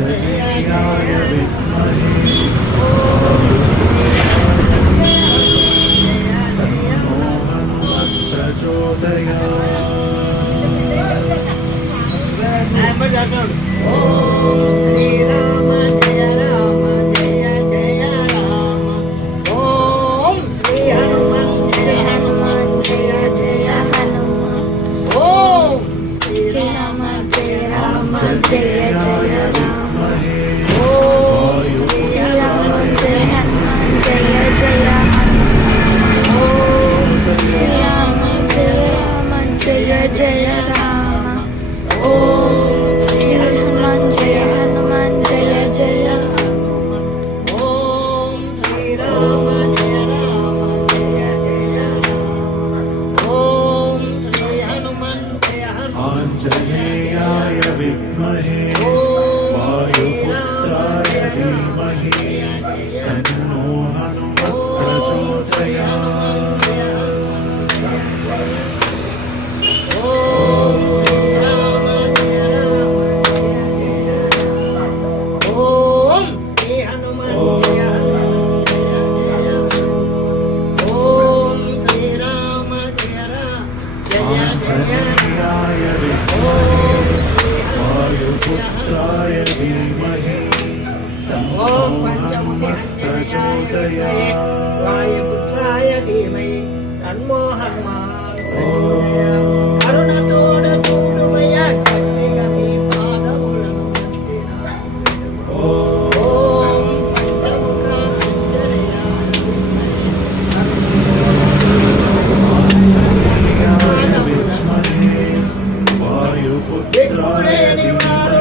आञ्जनेयाय विद्महे तन्नो हनुमत् प्रचोदयात्। आञ्जनेयाय विद्महे वायुपुत्राय धीमहि तन्नो हनुमत् प्रचोदयात्। आञ्जनेयाय विद्महे वायुपुत्राय धीमहि तन्नो हनुमत् प्रचोदयात्। वायुपुत्राय धीमहि तन्नो हनुमत् प्रचोदयात्। करुणतोड तोडुमय कट्टिगमी पादमुలను ఓం పంచముఖ आञ्जनेयाय विद्महे वायुपुत्राय धीमहि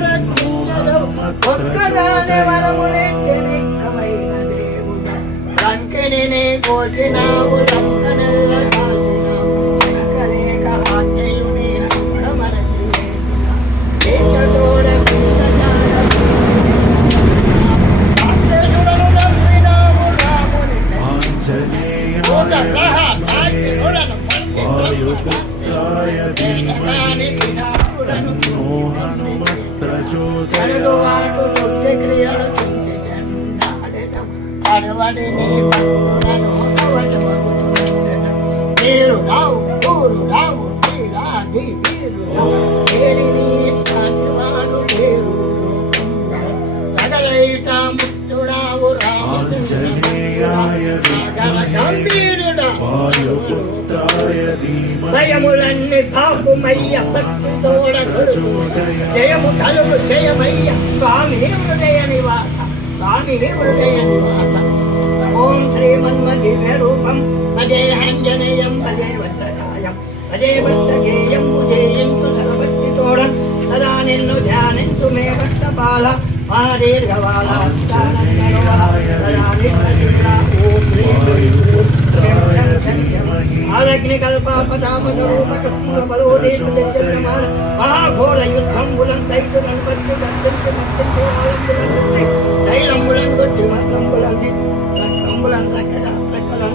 तन्नो हनुमत् प्रचोदयात्। లంకనే కోటినావు లంకనల్ల లంకనే కహాజయుని లంకమరచి ఏకతోడ పీతచార ఆంజనేయుడను నందినావు రాముని आञ्जनेयाय विद्महे वायुपुत्राय धीमहि तन्नो हनुमत् प्रचोदयात्। आञ्जनेयाय विद्महे वायुपुत्राय धीमहि భయములన్నీ పాపుమయ్య భక్తితోడకు प्रचोदयात्। జయము కలుగు జయమయ్య స్వామి హృదయ నివాస స్వామి హృదయ నివాస ఓం శ్రీమన్మదివ్య రూపం భజే ఆంజనేయం భజే వత్సకాయం భజే వత్సకేయం భుజేయంతు సర్వభక్తితోడ సదా నిన్ను ధ్యానించు మే భక్తపాల మా దీర్ఘవాల మహాఘోర యుద్ధం బులం దైతులను పట్టి తైలంబులం కొట్టి మంత్రంబులం రక్తంబులం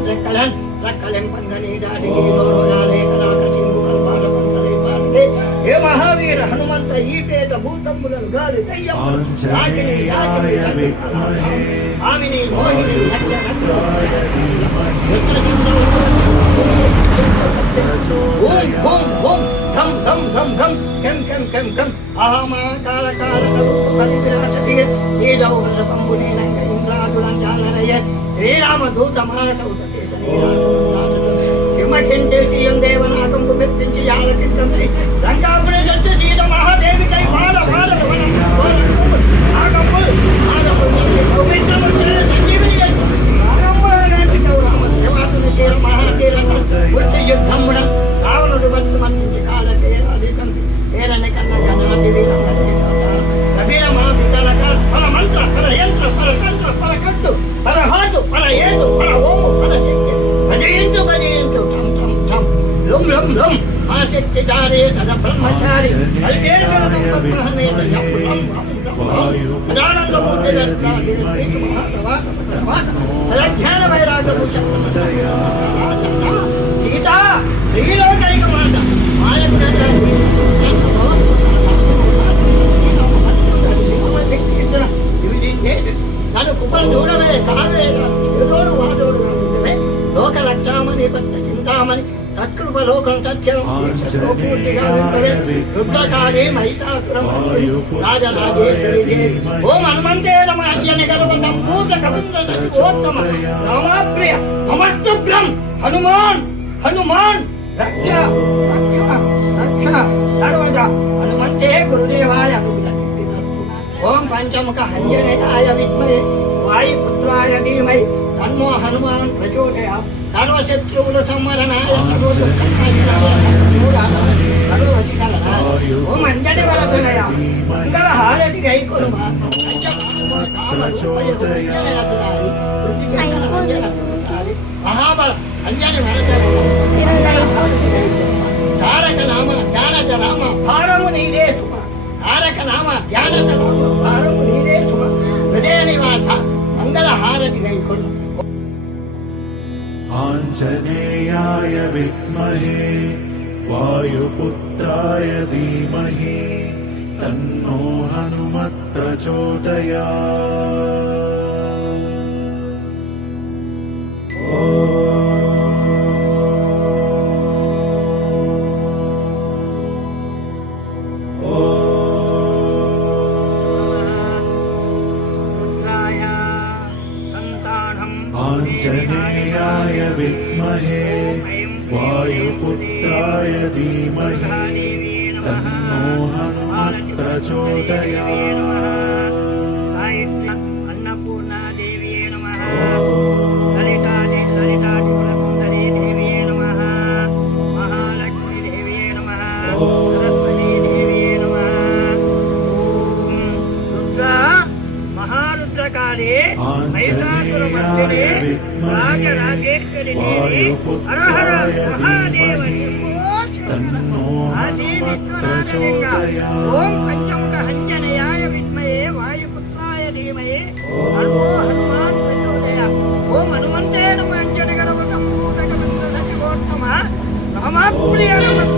రెక్కలం రక్కలెం పంగని దాడికి హే మహావీర హనుమంత ఈటేట భూతమ్ములను గాలి आञ्जनेयाय विद्महे ఆమిని మోహిని ఓం ఓం ఓం ఘం ఘం ఘం ఘం కెం కెం కెం కెం అహమాకాల కాల పరివిరాజతి నీడౌర పంబుని నంగ ఇంద్రాదులం జాలరయ శ్రీరామదూత మహాసౌతతే హిమచింతేటి యం దేవనాగం పుట్టించి యాలకింతంతి లంకాపురి సత్య సీత మహాదేవి కై బాల బాల ఆగంబుల్ ఆగంబుల్ పవిత్రముచ్చే సంజీవిని ఆగంబులాంటి గౌరవ దేవాసుని తీర మహాతీర ఉచ్చి యుద్ధమున రావణుడు వచ్చి మన్నించి కాలకే అధికం ఏరని కన్న జనాది కబీర మహాపితలక పర మంత్ర పర యంత్ర పర తంత్ర పర కట్టు పర హాటు పర ఏడు పర ఓము పర శక్తి భజయంతు భజయంతు ఠం ఠం ఠం లుం లుం లుం మా శక్తి దారే తద బ్రహ్మచారి అల్కేరు బ్రహ్మహనే యపు లం అదానందమూర్తి దత్తాది మహాసవాత సవాత అలజ్ఞాన వైరాగము సీత శ్రీలోకైక మాట మాయ ధరింపవే రుద్రకాళి మహిషాసురం రాజరాజేశ్వరి దేవి ఓం హనుమంతే నమ అంజని గర్వ సంభూత కవింద్ర సచివోత్తమ రామాప్రియ నమస్తుభ్యం హనుమాన్ హనుమాన్ రక్ష రక్ష రక్ష సర్వదా హనుమంతే గురుదేవాయ ఓం పంచముఖ అంజనేయాయ విద్మహే వాయుపుత్రాయ ధీమహి తన్నో హనుమాన్ ప్రచోదయాత్ సర్వశత్రువుల సంవరణాయ ఓం అంజని వరదనయ మంగళ హారతి గై కొనుమా మహాబల అంజని వరదనయ తారక నామ జ్ఞానజ రామ భారము నీరే సుమ తారక నామ జ్ఞానజ రామ భారము నీరే సుమ హృదయ నివాస మంగళ హారతి గై కొను आञ्जनेयाय विद्महे वायुपुत्राय धीमहि तन्नो हनुमत् प्रचोदयात्। आञ्जनेयाय विद्महे वायुपुत्राय धीमहि तन्नो हनुमत् प्रचोदयात्। अन्नपूर्णा देवी नमः ललिता देवी नमः महालक्ष्मी देवी नमः सरस्वती देवी नमः रुद्रा महारुद्रकाले महिषासुरमर्दिने राजराजेश्वरी देवी हर हर महादेव ओम पंचमुख अंजनेयाय विद्महे वायुपुत्राय धीमहि तन्नो हनुमान् प्रचोदयात्। ओम हनुमन्ते नमः अंजनी गणपतं भूतकविन्द्र सचिवोत्तम रामाप्रिय नमः